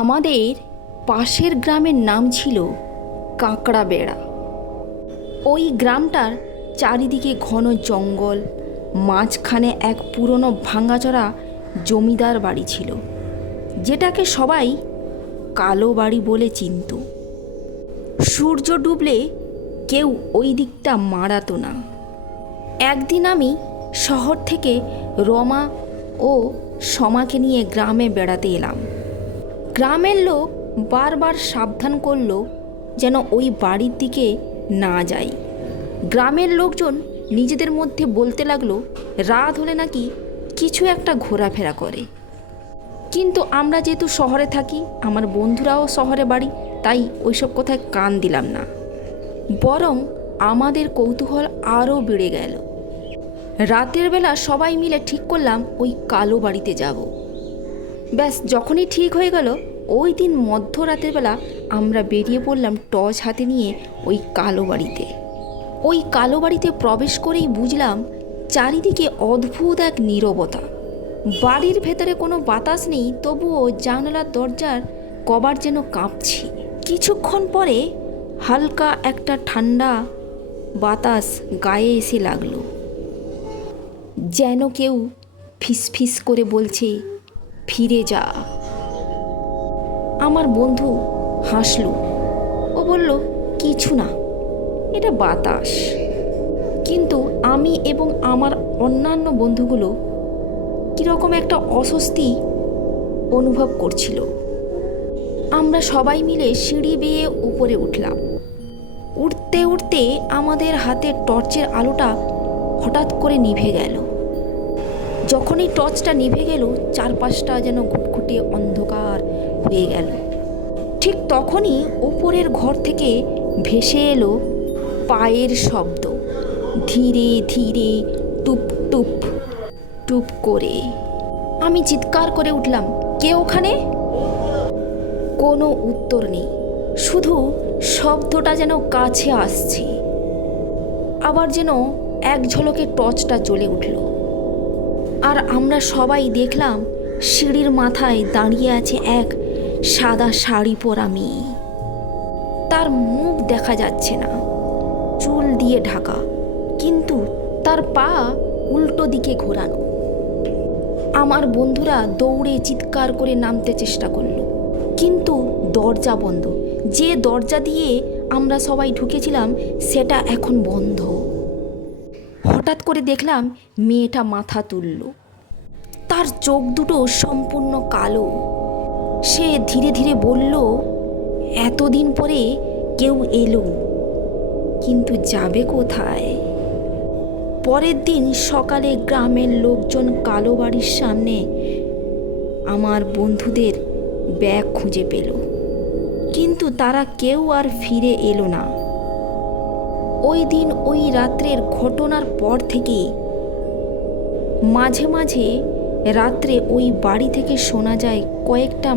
আমাদের পাশের গ্রামের নাম ছিল কাঁকড়াবেড়া। ওই গ্রামটার চারিদিকে ঘন জঙ্গল, মাঝখানে এক পুরনো ভাঙাচোরা জমিদার বাড়ি ছিল, যেটাকে সবাই কালো বাড়ি বলে চিনত। সূর্য ডুবলে কেউ ওই দিকটা মাড়াতো না। একদিন আমি শহর থেকে রমা ও সমাকে নিয়ে গ্রামে বেড়াতে এলাম। গ্রামের লোক বারবার সাবধান করলো যেন ওই বাড়ির দিকে না যাই। গ্রামের লোকজন নিজেদের মধ্যে বলতে লাগলো রাত হলে নাকি কিছু একটা ঘোরাফেরা করে। কিন্তু আমরা যেহেতু শহরে থাকি, আমার বন্ধুরাও শহরে বাড়ি, তাই ওইসব কথায় কান দিলাম না। বরং আমাদের কৌতূহল আরও বেড়ে গেল। রাতের বেলা সবাই মিলে ঠিক করলাম ওই কালো বাড়িতে যাব। ব্যাস, যখনই ঠিক হয়ে গেল, ওই দিন মধ্যরাতের বেলা আমরা বেরিয়ে পড়লাম টর্চ হাতে নিয়ে ওই কালো বাড়িতে। ওই কালো বাড়িতে প্রবেশ করেই বুঝলাম চারিদিকে অদ্ভুত এক নীরবতা। বাড়ির ভেতরে কোনো বাতাস নেই, তবুও জানালার দরজার কভার যেন কাঁপছে। কিছুক্ষণ পরে হালকা একটা ঠান্ডা বাতাস গায়ে এসে লাগলো, যেন কেউ ফিসফিস করে বলছে ফিরে যা। আমার বন্ধু হাসল, ও বলল কিছু না, এটা বাতাস। কিন্তু আমি এবং আমার অন্যান্য বন্ধুগুলো কীরকম একটা অস্বস্তি অনুভব করছিল। আমরা সবাই মিলে সিঁড়ি বেয়ে উপরে উঠলাম। উঠতে উঠতে আমাদের হাতের টর্চের আলোটা হঠাৎ করে নিভে গেল। যখনই টর্চটা নিভে গেল, চারপাশটা যেন ঘুটঘুটে অন্ধকার হয়ে গেল। ঠিক তখনই ওপরের ঘর থেকে ভেসে এলো পায়ের শব্দ, ধীরে ধীরে, টুপ টুপ টুপ করে। আমি চিৎকার করে উঠলাম, কে ওখানে? কোনো উত্তর নেই, শুধু শব্দটা যেন কাছে আসছে। আবার যেন এক ঝলকে টর্চটা জ্বলে উঠল, আর আমরা সবাই দেখলাম সিঁড়ির মাথায় দাঁড়িয়ে আছে এক সাদা শাড়ি পরা মেয়ে। তার মুখ দেখা যাচ্ছে না, চুল দিয়ে ঢাকা, কিন্তু তার পা উল্টো দিকে ঘোরানো। আমার বন্ধুরা দৌড়ে চিৎকার করে নামতে চেষ্টা করলো, কিন্তু দরজা বন্ধ। যে দরজা দিয়ে আমরা সবাই ঢুকেছিলাম সেটা এখন বন্ধ। হঠাৎ করে দেখলাম মেয়েটা মাথা তুলল, তার চোখ দুটো সম্পূর্ণ কালো। সে ধীরে ধীরে বলল, এতদিন পরে কেউ এলো, কিন্তু যাবে কোথায়? পরের দিন সকালে গ্রামের লোকজন কালো বাড়ির সামনে আমার বন্ধুদের ব্যাগ খুঁজে পেল, কিন্তু তারা কেউ আর ফিরে এলো না। ওই দিন ওই রাত্রের ঘটনার পর থেকে মাঝে মাঝে রাত্রে ওই বাড়ি থেকে শোনা যায় কয়েকটা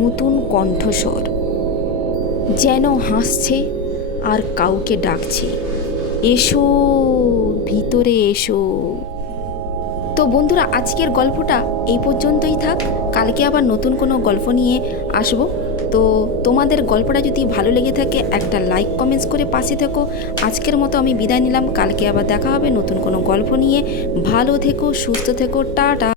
নতুন কণ্ঠস্বর, যেন হাসছে আর কাউকে ডাকছে, এসো ভিতরে এসো। তো বন্ধুরা, আজকের গল্পটা এই পর্যন্তই থাক। কালকে আবার নতুন কোনো গল্প নিয়ে আসবো। তো তোমাদের গল্পটা যদি ভালো লেগে থাকে একটা লাইক কমেন্টস করে পাশে থেকো। আজকের মতো আমি বিদায় নিলাম, কালকে আবার দেখা হবে নতুন কোনো গল্প নিয়ে। ভালো থেকো, সুস্থ থেকো, টাটা।